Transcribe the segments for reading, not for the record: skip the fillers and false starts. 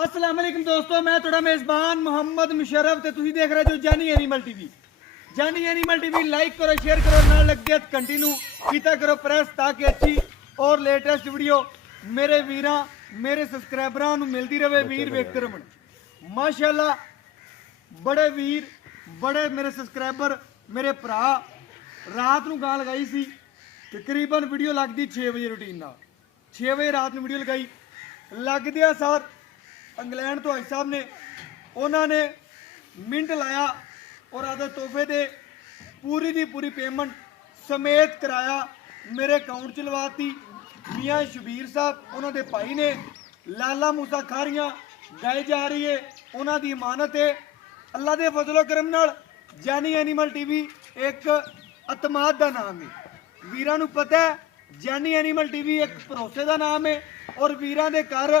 अस्सलाम वालेकुम दोस्तों, मैं थोड़ा मेज़बान मोहम्मद मुशर्रफ ते तुसी देख रहे हो जानी एनिमल टीवी। जानी एनिमल टीवी लाइक करो, शेयर करो, ना लगे कंटिन्यू कीता करो प्रेस ताकि अच्छी और लेटेस्ट वीडियो मेरे वीरां मेरे सब्सक्राइबरां नूं मिलदी रहे। वीर वेखते रहन माशाअल्लाह, बड़े वीर बड़े मेरे सब्सक्राइबर मेरे भरा रात नूं गाल लगाई सी। तकरीबन वीडियो लगदी 6 बजे रूटीन नाल 6 बजे रात नूं वीडियो लगाई। लगदिया सर इंग्लैंड तो भाई साहब ने उन्होंने मिंट लाया और आदे तोहफे दे पूरी दी पूरी पेमेंट समेत कराया मेरे अकाउंट च लवाती। मियाँ शबीर साहब उन्होंने भाई ने लाला मूसा खारियां गाई जा रही है, उन्हों की इमानत है। अल्लाह के फजलो करम नाल जानी एनिमल टीवी एक अतमाद का नाम है। वीरां नूं पता है जानी एनिमल टीवी एक भरोसे का नाम है और वीरां दे घर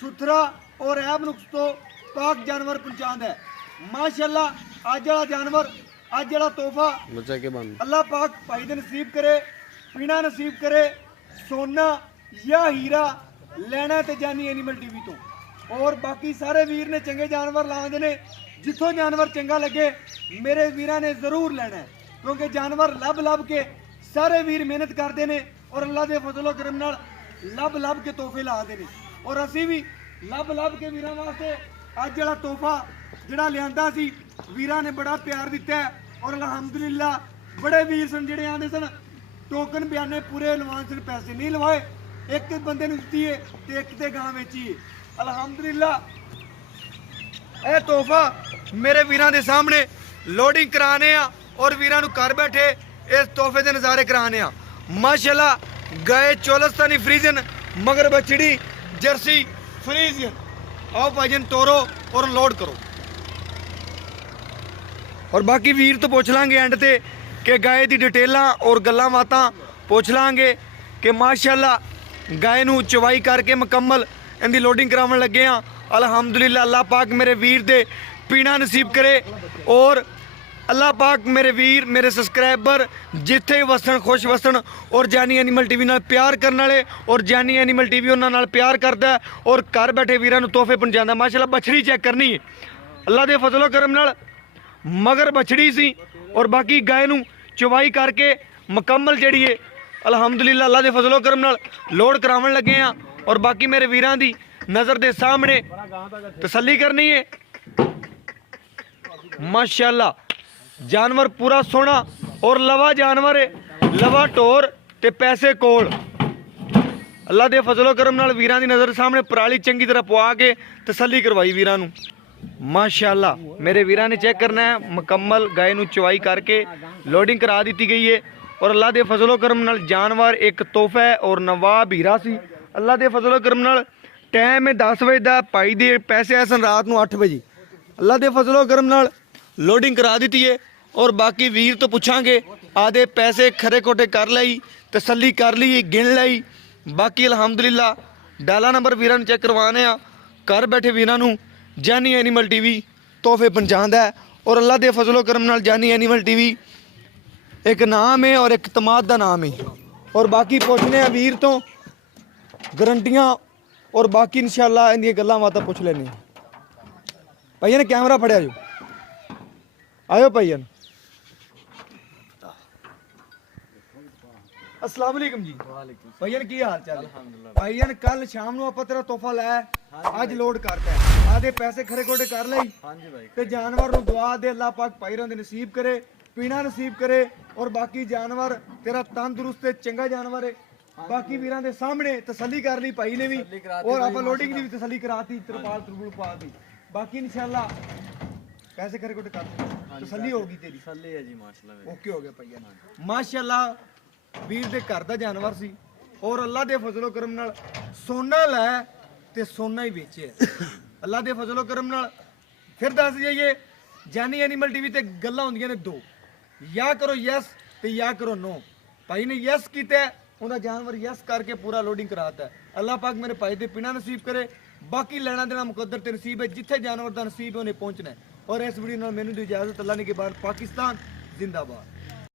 सुथरा और ऐब नुक्स तो पाक जानवर पहुँचाता है। माशाअल्लाह अज वाला जानवर अज वाला तोहफा अल्लाह पाक भाई दे नसीब करे, पीना नसीब करे, सोना या हीरा लेना तो जानी एनिमल टीवी तो। और बाकी सारे वीर ने चंगे जानवर लाते ने, जिथों जानवर चंगा लगे मेरे वीरां ने जरूर लेना है, क्योंकि जानवर लब लब के सारे वीर मेहनत करते हैं और अल्लाह के फजलो करम नाल लब लब के तोहफे लाते हैं। और असी भी लब लब के वीरां वास्ते अज जड़ा तोहफा जड़ा लियांदा सी वीरां ने बड़ा प्यार दिता है। और अलहमदुलिल्लाह बड़े वीर सन जेड़े आंदे सन टोकन बयाने पूरे लवान सन, पैसे नहीं लवाए, एक बंदे नूं दित्ती है ते एक ते गां वेची है। अलहमदुलिल्लाह यह तोहफा मेरे वीरां दे सामने लोडिंग कराने आ और वीरां नूं घर बैठे इस तोहफे दे नज़ारे कराने आ। माशाअल्लाह गाय चोलस्तानी फ्रीजन मगर बछड़ी जर्सी फ्रीजियन। आओ भाईजन तोरो और लोड करो। और बाकी वीर तो पूछ लांगे एंड ते कि गाय की डिटेलां और गल्लां बातां पूछ लांगे कि माशाअल्लाह गाय नूं चवाई करके मुकम्मल इनकी लोडिंग करावन लगे हाँ। अलहमदुलिल्लाह अल्लाह पाक मेरे वीर दे पीना नसीब करे और अल्लाह पाक मेरे वीर मेरे सब्सक्राइबर जिथे वसन खुश वसन और जानी एनिमल टीवी नाल प्यार करने वाले और जानी एनिमल टीवी उन्हां नाल प्यार करता है और घर बैठे वीरां नूं तोहफे पहुंचाता। माशाअल्लाह बछड़ी चेक करनी है अल्लाह के फजलो करम नाल मगर बछड़ी सी और बाकी गाय नूं चवाई करके मुकम्मल जिहड़ी है अलहमदुलिल्लाह अल्लाह के फजलो करम नाल लोड करावन लगे हाँ। और बाकी मेरे वीरां दी नज़र के सामने तसल्ली करनी है। माशाअल्लाह जानवर पूरा सोना और लवा जानवर है, लवा टोर ते पैसे कोल। अल्लाह के फजलो करम नाल वीरां दी नज़र सामने पराली चंगी तरह पवा के तसल्ली करवाई वीरां नूं। माशाअल्लाह मेरे वीरां ने चेक करना है मुकम्मल गाय नूं चवाई करके लोडिंग करा दी गई है। और अल्लाह के फजलो करम नाल जानवर एक तोहफा है और नवाब हीरा सी। अल्लाह के फजलो करम नाल टाइम है 10 बजे का, भाई दे पैसे आए सन रात नूं 8 बजे। अल्लाह के फजलो करम नाल लोडिंग करा दी है। और बाकी वीर तो पूछांगे आधे पैसे खरे खोटे कर लाई, तसल्ली कर ली, गिन लाई। बाकी अलहमदुलिल्लाह डाला नंबर वीरां नूं चेक करवाने आ। घर बैठे वीरां नूं जानी एनिमल टीवी तोहफे पहुंचाता है। और अल्लाह के फजलो करम नाल जानी एनिमल टीवी एक नाम है और एक तमाद का नाम है। और बाकी पूछने वीर तो गारंटियां और बाकी इंशाअल्लाह इन्दियां गल्लां बातां पुछ लैने। भाईया ने कैमरा फड़िया जो आयो भाईया। अस्सलाम वालेकुम जी। भाईया की हाल चाल है? भाईया कल शाम नूं आपां तेरा तोहफा लाया अज लोड करता है, आधे पैसे खरे खोटे कर लई ते जानवर नूं दुआ दे अल्लाह पाक भाई दे नसीब करे, पीना नसीब करे। और बाकी जानवर तेरा तंदुरुस्त है, चंगा जानवर है। बाकी वीरां दे सामने तसल्ली कर ली भाई ने भी और आप लोडिंग की भी तसल्ली कराती, तरपाल तरबुल पा दी। बाकी इंशाअल्लाह पैसे खरे खोटे कर तसल्ली होगी तेरी। तसल्ली है जी माशाअल्लाह। ओके हो गया भैया। माशाअल्लाह वीर दे घर दा जानवर सी और अल्लाह दे फजलो करम नाल सोना लै ते सोना ही बेचे। अल्लाह दे फजलो करम नाल फिर दस जाइए जानी एनिमल टीवी ते गल्लां होंदियां ने दो, या करो यस ते या करो नो। भाई ने यस कीता उहदा जानवर यस करके पूरा लोडिंग कराता है। अल्लाह पाक मेरे भाई दे पीना नसीब करे। बाकी लेना देना मुकद्दर ते नसीब है, जिथे जानवर दा नसीब है उन्हें पहुंचना है। और इस वीडियो नाल मैनूं दी इजाजत। अल्लाह ने के बाद पाकिस्तान जिंदाबाद।